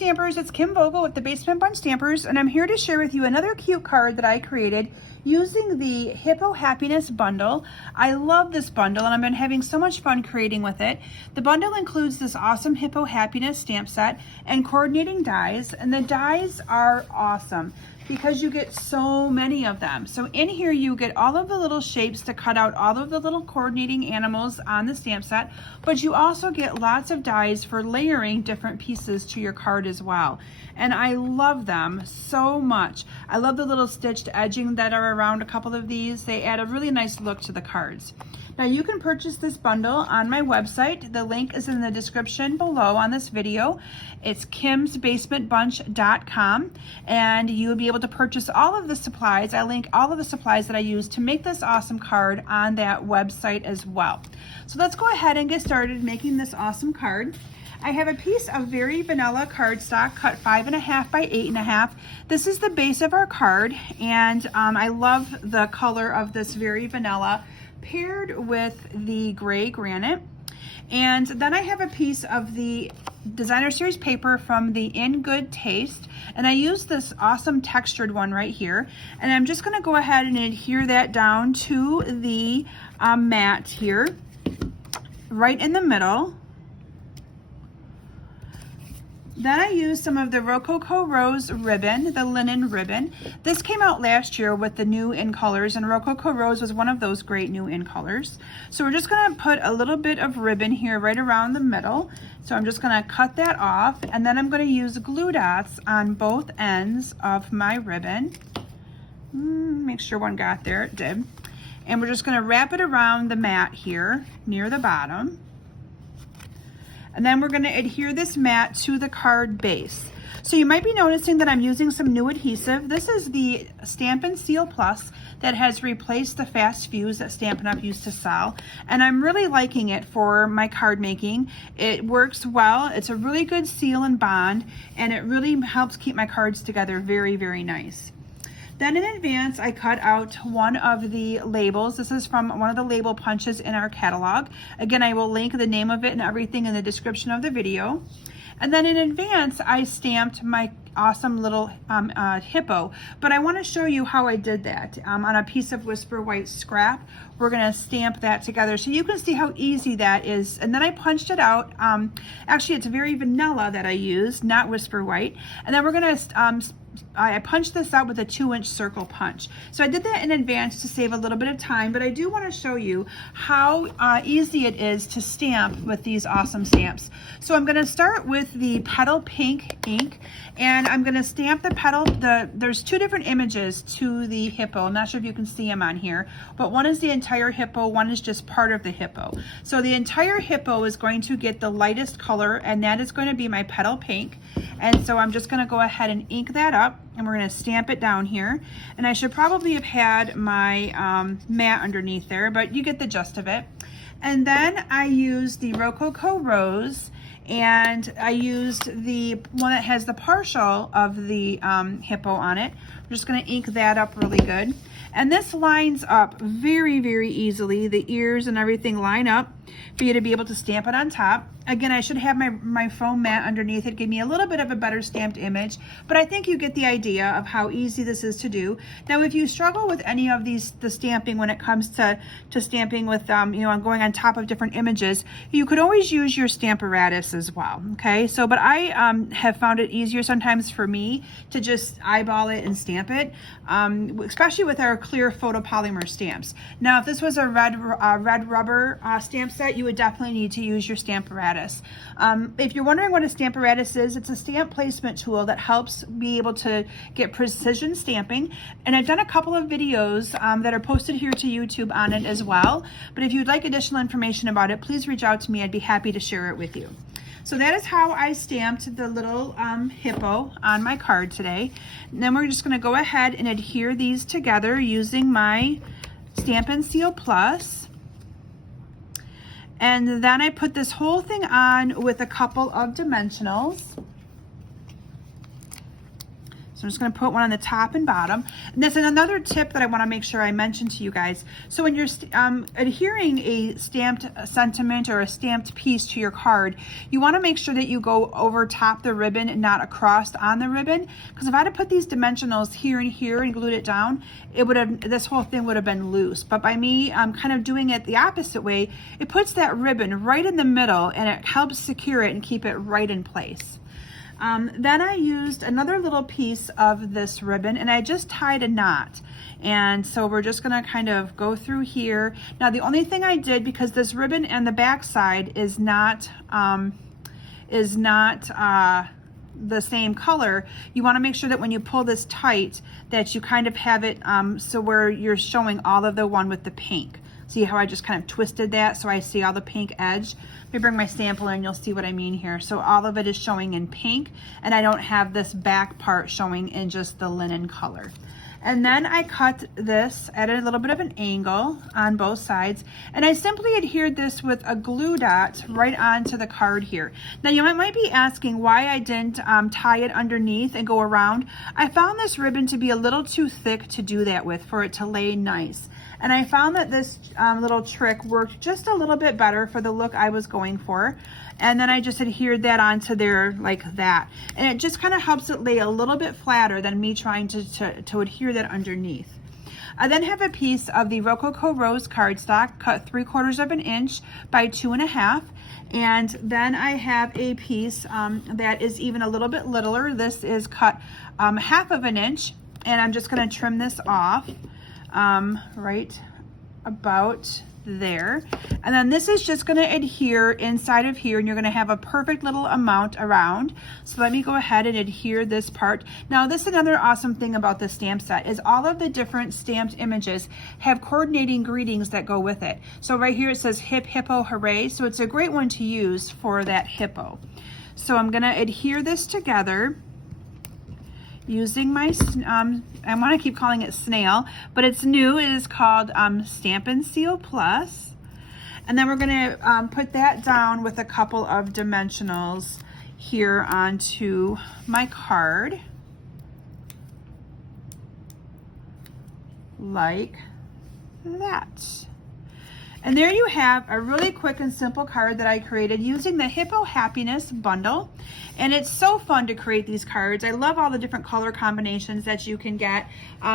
Stampers, it's Kim Vogel with the Basement Bunch Stampers, and I'm here to share with you another cute card that I created using the Hippo Happiness Bundle. I love this bundle and I've been having so much fun creating with it. The bundle includes this awesome Hippo Happiness stamp set and coordinating dies, and the dies are awesome because you get so many of them. So in here you get all of the little shapes to cut out all of the little coordinating animals on the stamp set, but you also get lots of dies for layering different pieces to your card as well. And I love them so much. I love the little stitched edging that are around a couple of these. They add a really nice look to the cards. Now you can purchase this bundle on my website. The link is in the description below on this video. It's kimsbasementbunch.com, and you'll be able to purchase all of the supplies. I link all of the supplies that I use to make this awesome card on that website as well. So let's go ahead and get started making this awesome card. I have a piece of very vanilla cardstock cut 5.5 by 8.5. This is the base of our card, and I love the color of this very vanilla paired with the gray granite. And then I have a piece of the designer series paper from the In Good Taste, and I use this awesome textured one right here, and I'm just going to go ahead and adhere that down to the mat here right in the middle. Then I used some of the Rococo Rose ribbon, the linen ribbon. This came out last year with the new in colors, and Rococo Rose was one of those great new in colors. So we're just gonna put a little bit of ribbon here right around the middle. So I'm just gonna cut that off, and then I'm gonna use glue dots on both ends of my ribbon. Make sure one got there, it did. And we're just gonna wrap it around the mat here near the bottom. And then we're going to adhere this mat to the card base. So you might be noticing that I'm using some new adhesive. This is the Stampin' Seal Plus that has replaced the Fast Fuse that Stampin' Up used to sell. And I'm really liking it for my card making. It works well. It's a really good seal and bond, and it really helps keep my cards together very, very nice. Then in advance, I cut out one of the labels. This is from one of the label punches in our catalog. Again, I will link the name of it and everything in the description of the video. And then in advance, I stamped my awesome little hippo, but I want to show you how I did that. On a piece of Whisper White scrap, we're going to stamp that together so you can see how easy that is. And then I punched it out. Actually, it's very vanilla that I used, not Whisper White. And then we're going to I punched this out with a 2-inch circle punch. So I did that in advance to save a little bit of time, but I do want to show you how easy it is to stamp with these awesome stamps. So I'm going to start with the Petal Pink ink, and I'm going to stamp the petal. There's two different images to the hippo. I'm not sure if you can see them on here, but one is the entire hippo, one is just part of the hippo. So the entire hippo is going to get the lightest color, and that is going to be my Petal Pink. And so I'm just going to go ahead and ink that up, and we're going to stamp it down here. And I should probably have had my mat underneath there, but you get the gist of it. And then I used the Rococo Rose, and I used the one that has the partial of the hippo on it. I'm just going to ink that up really good. And this lines up very, very easily. The ears and everything line up for you to be able to stamp it on top. Again, I should have my foam mat underneath it, give me a little bit of a better stamped image, but I think you get the idea of how easy this is to do. Now, if you struggle with any of the stamping when it comes to stamping with, you know, going on top of different images, you could always use your Stamparatus as well, okay? So, but I have found it easier sometimes for me to just eyeball it and stamp it, especially with our clear photopolymer stamps. Now, if this was a red rubber stamp set, you would definitely need to use your Stamparatus. If you're wondering what a Stamparatus is, it's a stamp placement tool that helps be able to get precision stamping. And I've done a couple of videos that are posted here to YouTube on it as well. But if you'd like additional information about it, please reach out to me. I'd be happy to share it with you. So that is how I stamped the little hippo on my card today. And then we're just going to go ahead and adhere these together using my Stampin' Seal Plus. And then I put this whole thing on with a couple of dimensionals. So I'm just going to put one on the top and bottom. And that's another tip that I want to make sure I mention to you guys. So when you're adhering a stamped sentiment or a stamped piece to your card, you want to make sure that you go over top the ribbon and not across on the ribbon. Because if I had put these dimensionals here and here and glued it down, it would have, this whole thing would have been loose. But by me kind of doing it the opposite way, it puts that ribbon right in the middle and it helps secure it and keep it right in place. Then I used another little piece of this ribbon and I just tied a knot. And so we're just gonna kind of go through here. Now the only thing I did, because this ribbon and the back side is not the same color, you wanna make sure that when you pull this tight that you kind of have it so where you're showing all of the one with the pink. See how I just kind of twisted that so I see all the pink edge? Let me bring my sample in, you'll see what I mean here. So all of it is showing in pink and I don't have this back part showing in just the linen color. And then I cut this at a little bit of an angle on both sides, and I simply adhered this with a glue dot right onto the card here. Now you might be asking why I didn't tie it underneath and go around. I found this ribbon to be a little too thick to do that with, for it to lay nice. And I found that this little trick worked just a little bit better for the look I was going for. And then I just adhered that onto there like that. And it just kind of helps it lay a little bit flatter than me trying to adhere that underneath. I then have a piece of the Rococo Rose cardstock cut 3/4 of an inch by 2.5. And then I have a piece that is even a little bit littler. This is cut 1/2 of an inch, and I'm just gonna trim this off right about there. And then this is just going to adhere inside of here, and you're going to have a perfect little amount around. So let me go ahead and adhere this part. Now this is another awesome thing about this stamp set, is all of the different stamped images have coordinating greetings that go with it. So right here it says hip hippo hooray, so it's a great one to use for that hippo. So I'm going to adhere this together using my, I want to keep calling it snail, but it's new. It is called Stampin' Seal Plus. And then we're going to put that down with a couple of dimensionals here onto my card, like that. And there you have a really quick and simple card that I created using the Hippo Happiness Bundle. And it's so fun to create these cards. I love all the different color combinations that you can get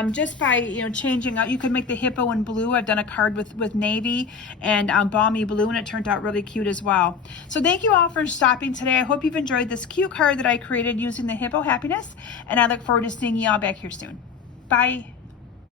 just by changing out. You could make the hippo in blue. I've done a card with navy and balmy blue, and it turned out really cute as well. So thank you all for stopping today. I hope you've enjoyed this cute card that I created using the Hippo Happiness, and I look forward to seeing you all back here soon. Bye.